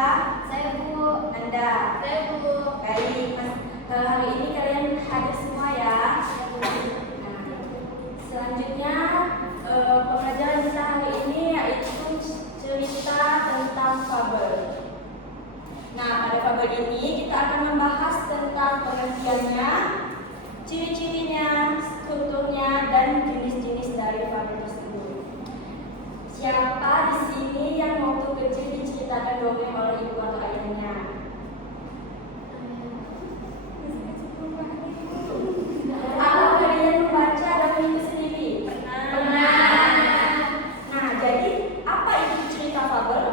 siapa? Saya Bu. Anda. Saya Bu. Baik, Mas. Hari ini kalian hadir semua ya. Nah, selanjutnya pembelajaran kita hari ini yaitu cerita tentang fabel. Nah, pada fabel ini kita akan membahas tentang pengertiannya, ciri-cirinya, strukturnya, dan jenis-jenis dari fabel tersebut. Siapa di sini yang waktu kecil diceritakan dongeng oleh ibu atau ayahnya? Atau kalian membaca dongeng itu sendiri? Pernah. Nah, jadi apa itu cerita fabel?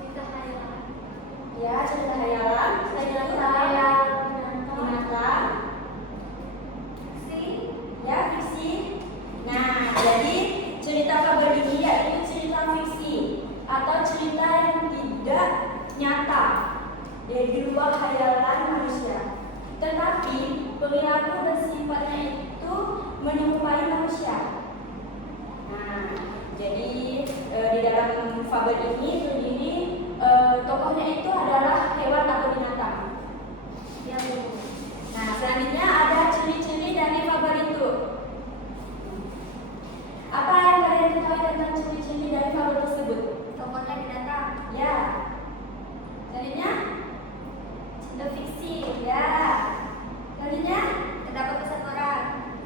Cerita hayalan. Ya, cerita hayalan. Binatang. Fiksi. Ya, fiksi. Nah, jadi cerita fabel ini yaitu cerita fiksi atau cerita yang tidak nyata di luar hayalan manusia. Tetapi perilaku dan sifatnya itu menyerupai manusia. Nah, jadi di dalam fabel ini terdiri tokohnya itu adalah hewan atau binatang. Ya Bu. Nah, selanjutnya ada ciri-ciri dari fabel itu. Apa yang kalian ketahui tentang ciri-ciri dari fabel tersebut? Tokohnya binatang. Ya. Selanjutnya Cerita fiksi. ya. Selanjutnya Terdapat pesan moral.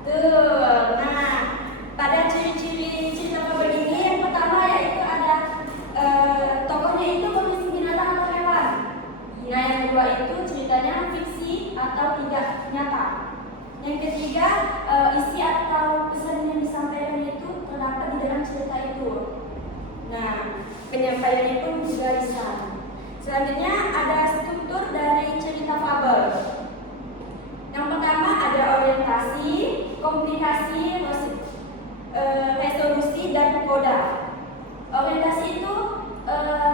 tuh. Nah, pada ciri-ciri cerita fabel ini yang pertama yaitu ada tokohnya itu berisi binatang atau hewan. Nah, yang kedua itu ceritanya fiksi atau tidak nyata. Yang ketiga, isi atau pesan yang disampaikan itu terdapat di dalam cerita itu. Nah, penyampaiannya pun juga lisan. Selanjutnya ada struktur dari cerita fabel. Yang pertama ada orientasi, komplikasi, resolusi, dan koda. Orientasi itu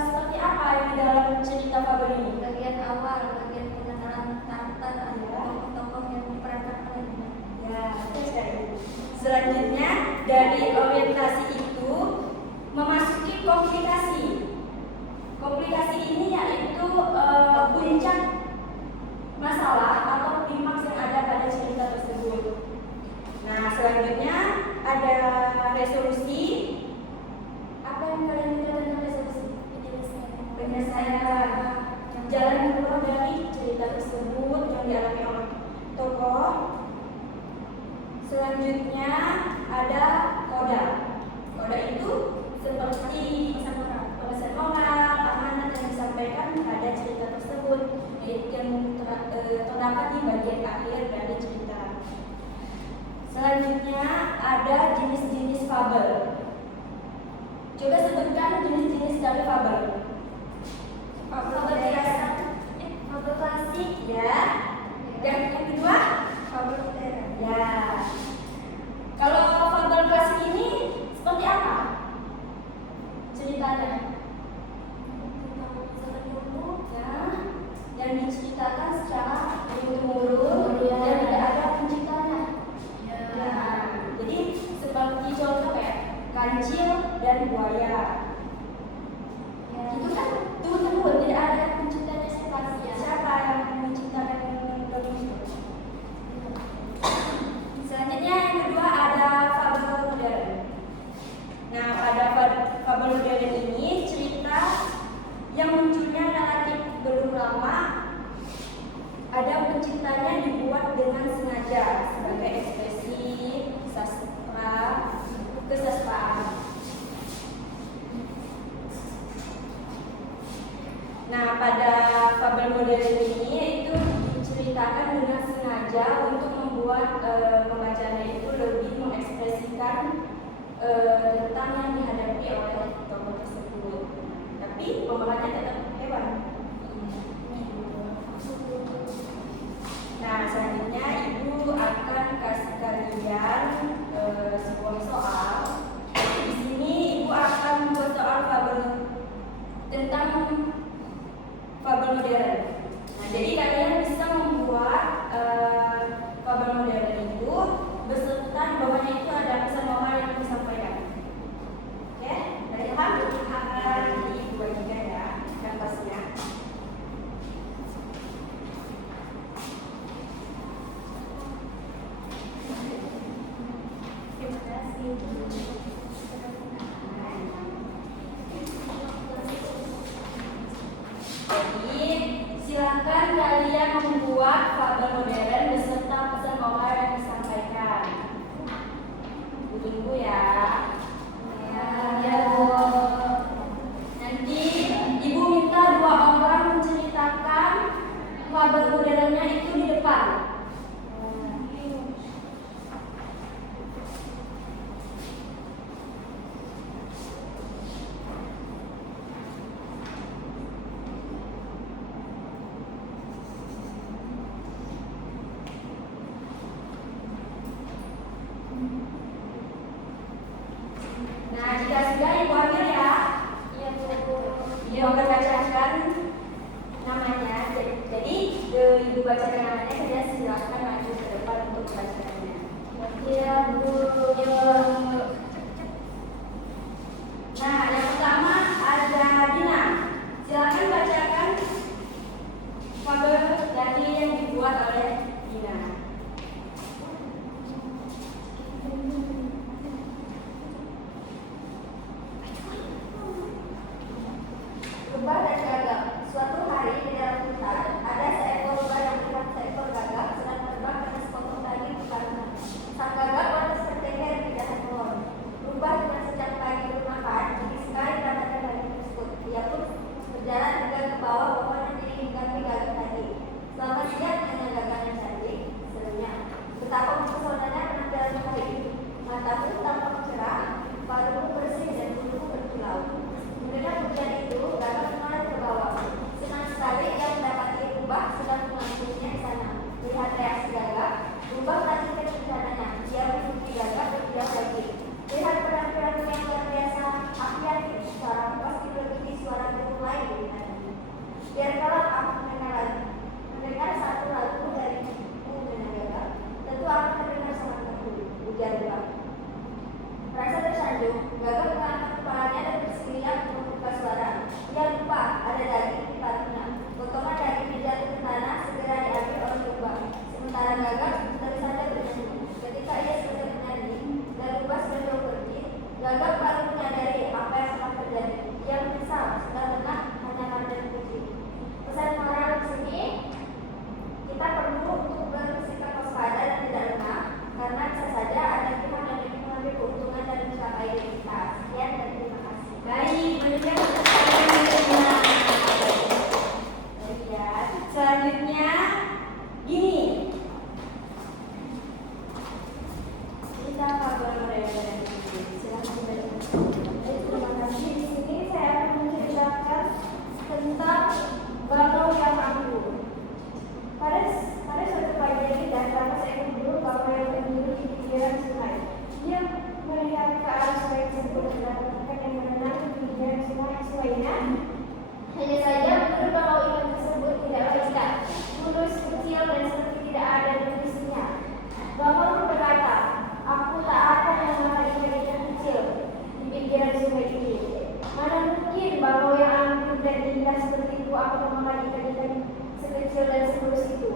seperti apa yang di dalam cerita fabel ini? Bagian awal, bagian pengenalan karakter tokoh-tokoh yang diperankan oleh binatang. Ya, betul sekali. Selanjutnya dari orientasi itu memasuki komplikasi. Komplikasi ini yaitu puncak masalah atau klimaks yang ada pada cerita tersebut. Nah, selanjutnya ada resolusi. Apa yang kalian lihat tentang resolusi? Penyelesaian jalan keluar dari cerita tersebut yang dialami oleh tokoh. Selanjutnya ada koda. Koda itu seperti pesan moral, amanat yang disampaikan pada cerita tersebut yang terdapat di bagian akhir dari cerita. Selanjutnya ada jenis-jenis fabel. Coba sebutkan jenis-jenis dari fabel. Fabel biasa. Fabel klasik. Ya. Yang kedua, Fabel modern. ya. Kalau fabel klasik ini seperti apa ceritanya? Zaman dulu. Ya, yang diceritakan secara turun-temurun dan tidak ada penciptanya. Ya, jadi seperti contoh kayak kancil dan buaya. Itu kan turun-temurun, tidak ada penciptanya siapa. Siapa yang menciptakan dongeng itu? Selanjutnya yang kedua ada fabel modern. Nah, pada fabel modern ini cerita yang munculnya relatif belum lama, ada penciptanya dibuat dengan sengaja sebagai ekspresi kesastraan. Nah, pada fabel modern ini itu diceritakan dengan sengaja untuk membuat pembacanya itu lebih mengekspresikan tentang yang dihadapi oleh tokoh tersebut. Tapi pemerannya tetap hewan. Nah, selanjutnya ibu akan kasih kalian sebuah soal. Di sini ibu akan membuat soal fabel tentang fabel modern. Nah, jadi kalian bisa membuat fabel modern itu beserta di bawahnya itu ada pesan moral yang disampaikan. Oke, dari paham? Akan dibagikan ya kanvasnya. Silakan kalian membuat fabel modern beserta pesan moral yang disampaikan. Tunggu ya. Ya, Bu. Nanti Ibu minta 2 orang menceritakan fabel modernnya itu di depan. Nah, jika sudah Ibu ambil ya. Iya, Bu. Ibu akan bacakan namanya. Jadi Ibu bacakan namanya, saya silakan maju ke depan untuk membacakannya. Iya, Bu. Nah, yang pertama ada Dina. Silakan bacakan fabel dari yang dibuat oleh Dina. Rubah dan gagak. Suatu hari di dalam hutan ada seekor rubah yang melihat seekor gagak sedang terbang ke atas potong daging di karung. Sang gagak lantas bertengger di dahan pohon. Rubah dengan sejak pagi belum makan, ingin sekali mendapatkan daging tersebut. Ia pun berjalan hingga ke bawah pohon yang diinggapi gagak tadi. Selamat siang dengan gagak yang cantik, serunya. Betapa mempesonanya penampilan hari ini. Matamu tampak cerah, paruhmu bersih dan bulumu berkilau. Mendengar pujian itu, gagak menoleh ke bawah. Senang sekali ia mendapati rubah sedang mengambilnya di sana. Melihat reaksi gagak, rubah melanjutkan rencananya. Ia mengikuti gagak berjalan lagi. Lihat penampilanmu yang luar biasa, aku yakin suaramu pasti melebihi suara burung lain di dunia ini. Biarkanlah aku mendengar satu lagu darimu dengan gagak. Tentu akan terdengar sangat merdu, ujar rubah. Merasa tersanjung, gagak mengangkat kepalanya dan bersemayam membuka suara. Ia lupa ada daging di parutnya. Potongan daging yang jatuh ke tanah segera diambil oleh rubah. Sementara gagak terus saja bernyanyi. Ketika ia selesai bernyanyi dan rubah sudah jauh pergi, gagak baru menyadari apa yang telah terjadi. Ia menyesal sudah tenang hanya karena puji. Pesan moral di sini, kita perlu untuk bersikap waspada dan tidak lengah, karena bisa saja ada pihak yang ingin mengambil keuntungan dari mencapai diri kita. Sekian dan terima kasih. Baik, mendengar pertanyaan berikutnya. Baik ya. Selanjutnya gini. Kita fabel modern. Silakan dibacakan. Terima kasih. Di sini saya akan menceritakan tentang bangau yang angkuh. Pada suatu pagi datang seekor burung bangau yang berdiri di pinggiran sungai. Dia melihat ke arah sungai tersebut dan mendapatkan yang berenang di pinggiran sungainya. Hanya saja menurut bangau ikan tersebut tidaklah ikan, mulus, kecil dan seperti tidak ada nutrisinya. Bangau pun berkata, aku tak akan memakan ikan-ikan kecil di pinggiran sungai ini. Mana mungkin bangau yang anggun dan indah seperti itu akan memakan ikan-ikan sekecil dan semulus itu.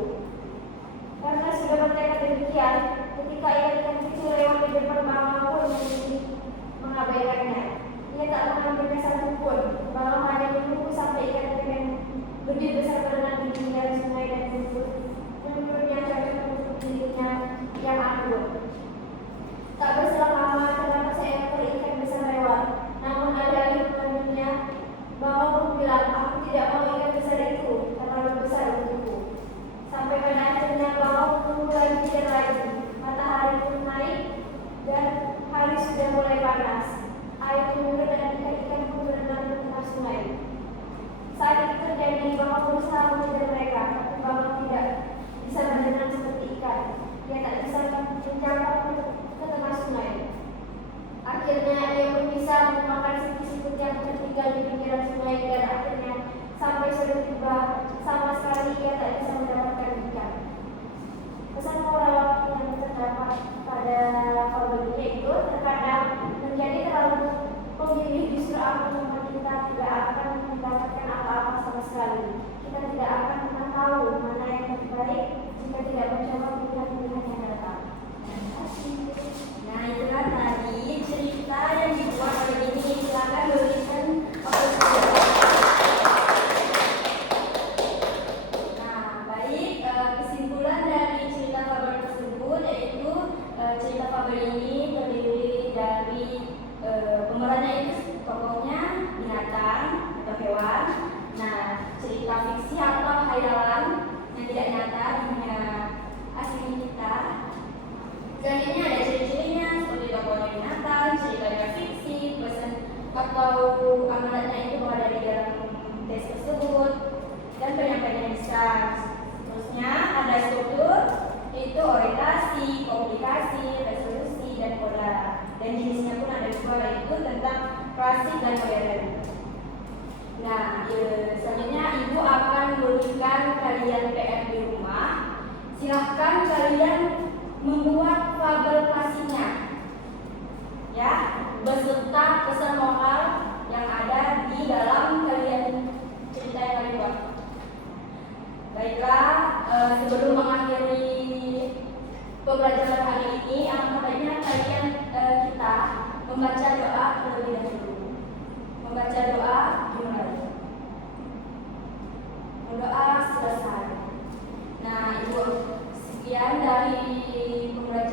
Karena sudah bertekad demikian, ketika ikan-ikan kecil lewat di depan bangau pun mengabaikannya. Ia tak mengambilnya satupun. Bangau hanya menunggu sampai ikan-ikan yang gede besar berenang di pinggiran sungai dan menurutnya cocok untuk dirinya yang anggun. Tak berselang lama terdapat seekor ikan besar lewat. Namun alih-alih mengambilnya, bangau pun bilang, aku tidak mau ikan besar itu, terlalu besar untukku. Sampai pada akhirnya bangau menunggu lagi dan lagi. Matahari pun naik dan hari sudah mulai panas. Air menurun dan ikan-ikan pun berenang di tengah sungai. Saat itu terjadi, bangau berusaha mengejar mereka, tapi bangau tidak bisa berenang seperti ikan. Dia tak bisa mencapai ke tengah sungai. Akhirnya ia pun bisa memakan siput-siput yang tertinggal di pinggiran sungai dan akhirnya sampai sudah tiba sama sekali ia tak bisa mendapatkan ikan. Pesan moral yang terdapat pada fabel ini itu terkadang menjadi terlalu pemilih justru akan membuat kita tidak akan mendapatkan apa-apa sama sekali. Kita tidak akan pernah tahu mana yang terbaik jika tidak mencoba pilihan-pilihan yang datang. Terima kasih. Nah, itulah tadi cerita yang dibuat oleh ini. Silakan berikan apresiasi. khayalan yang tidak nyata di dunia asli kita. Selanjutnya ada ciri-cirinya seperti tokohnya binatang, ceritanya fiksi, pesan atau amanatnya itu berada di dalam teks tersebut, dan penyampaiannya bisa. Seterusnya ada struktur, itu orientasi, komunikasi, resolusi, dan pola. Dan jenisnya pun ada dua, yaitu tentang klasik dan modern. Nah, selanjutnya ibu akan memberikan kalian PR di rumah. Silahkan kalian membuat fabel klasiknya, ya, beserta pesan moral yang ada di dalam kalian cerita yang kalian buat. Baiklah, sebelum mengakhiri pembelajaran hari ini, alangkah baiknya kalian kita membaca doa terlebih dahulu. Membaca doa dimulai. Berdoa selesai. Nah, ibu, sekian dari pembelajaran